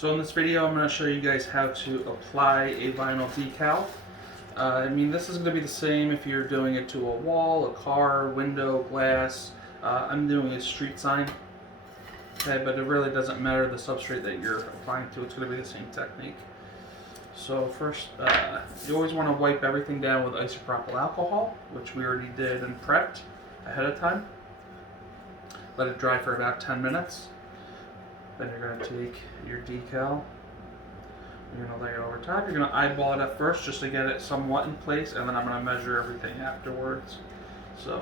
So in this video, I'm going to show you guys how to apply a vinyl decal. This is going to be the same if you're doing it to a wall, a car, window, glass. I'm doing a street sign, okay, but it really doesn't matter the substrate that you're applying to. It's going to be the same technique. So first, you always want to wipe everything down with isopropyl alcohol, which we already did and prepped ahead of time. Let it dry for about 10 minutes. Then you're going to take your decal, you're going to lay it over top. You're going to eyeball it at first just to get it somewhat in place, and then I'm going to measure everything afterwards. So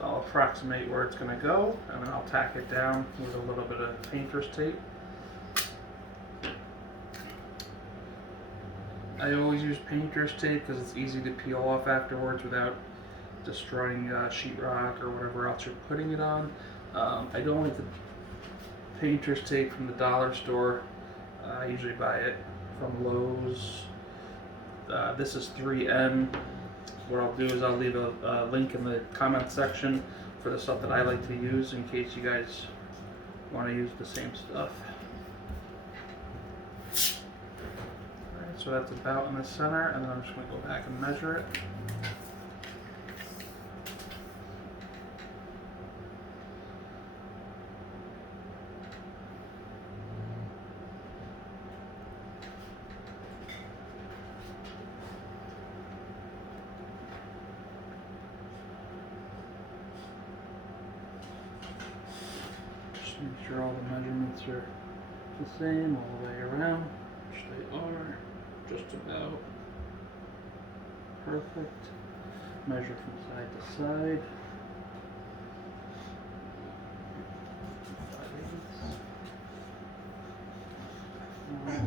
I'll approximate where it's going to go, and then I'll tack it down with a little bit of painter's tape. I always use painter's tape because it's easy to peel off afterwards without destroying sheetrock or whatever else you're putting it on. I don't like the painter's tape from the dollar store. I usually buy it from Lowe's. This is 3M. What I'll do is I'll leave a link in the comment section for the stuff that I like to use in case you guys want to use the same stuff. Alright, so that's about in the center, and then I'm just going to go back and measure it. Make sure all the measurements are the same all the way around, which they are, just about perfect. Measure from side to side. 5/8.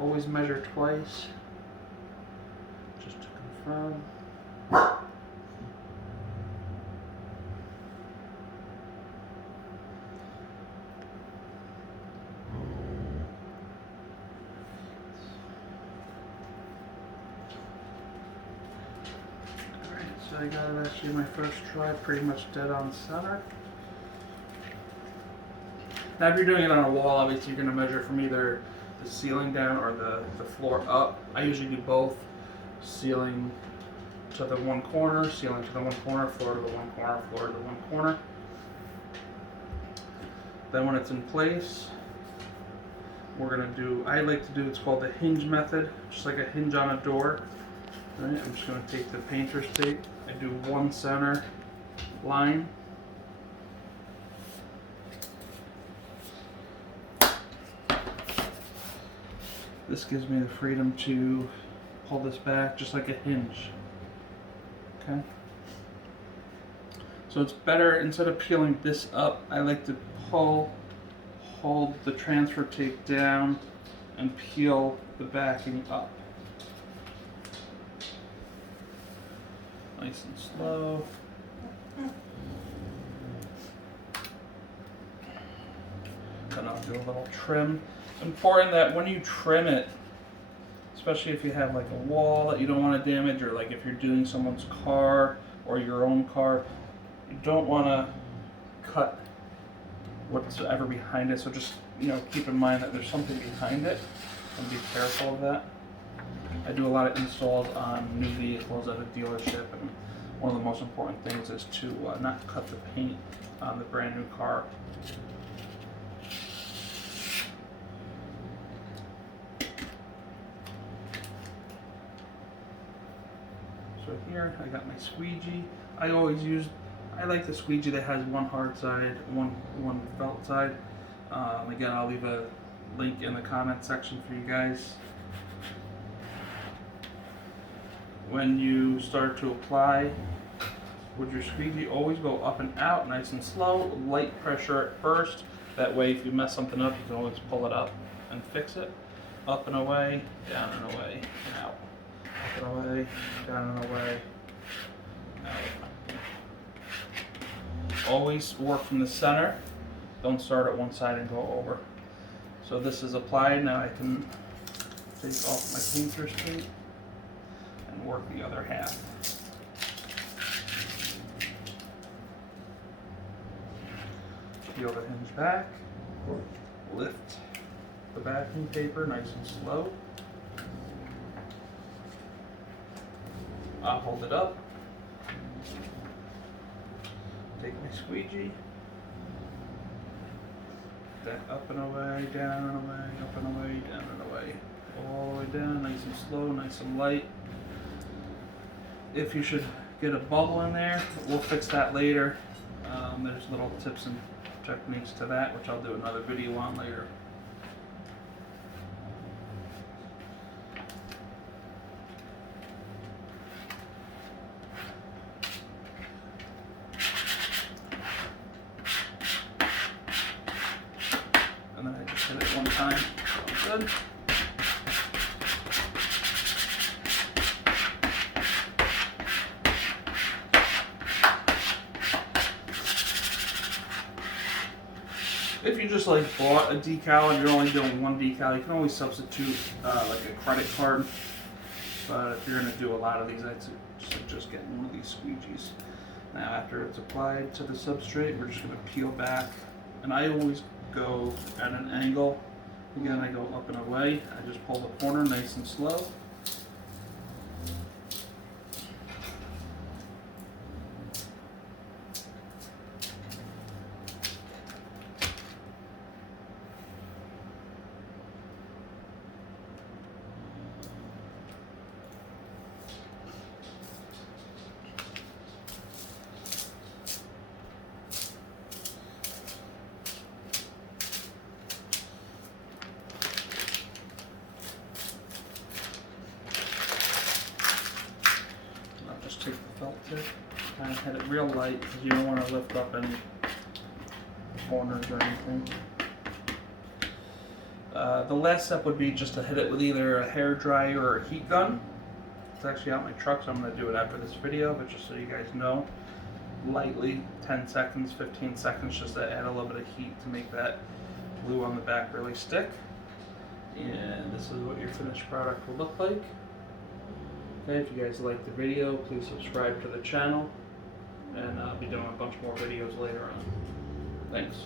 Always measure twice, just to confirm. So I got it actually my first try pretty much dead on center. Now if you're doing it on a wall, obviously you're going to measure from either the ceiling down or the floor up. I usually do both. Ceiling to the one corner, ceiling to the one corner, floor to the one corner, floor to the one corner. Then when it's in place, we're going to do, I like to do, it's called the hinge method, just like a hinge on a door. Right, I'm just going to take the painter's tape. I do one center line. This gives me the freedom to pull this back just like a hinge. Okay? So it's better, instead of peeling this up, I like to hold the transfer tape down and peel the backing up. Nice and slow. Then I'll do a little trim. It's important that when you trim it, especially if you have like a wall that you don't want to damage, or like if you're doing someone's car or your own car, you don't want to cut whatsoever behind it. So just, keep in mind that there's something behind it and be careful of that. I do a lot of installs on new vehicles at a dealership, and one of the most important things is to not cut the paint on the brand new car. So here I got my squeegee. I like the squeegee that has one hard side, one felt side. Again, I'll leave a link in the comment section for you guys. When you start to apply with your squeegee, always go up and out, nice and slow, light pressure at first. That way if you mess something up, you can always pull it up and fix it. Up and away, down and away, and out. Up and away, down and away, out. Always work from the center. Don't start at one side and go over. So this is applied. Now I can take off my painter's tape and work the other half. peel the hinge back, lift the backing paper nice and slow. I'll hold it up, take my squeegee, that up and away, down and away, up and away, down and away, all the way down, nice and slow, nice and light. If you should get a bubble in there, we'll fix that later. There's little tips and techniques to that, which I'll do another video on later. And then I just hit it one time, so good. If you just like bought a decal and you're only doing one decal, you can always substitute like a credit card. But if you're going to do a lot of these, I'd suggest getting one of these squeegees. Now after it's applied to the substrate, we're just going to peel back. And I always go at an angle. Again, I go up and away. I just pull the corner nice and slow. Take the felt tip, kind of hit it real light because you don't want to lift up any corners or anything. The last step would be just to hit it with either a hair dryer or a heat gun. It's actually out in my truck, so I'm going to do it after this video, but just so you guys know, lightly, 10 seconds, 15 seconds, just to add a little bit of heat to make that glue on the back really stick. And this is what your finished product will look like. Okay, if you guys liked the video, please subscribe to the channel, and I'll be doing a bunch more videos later on. Thanks.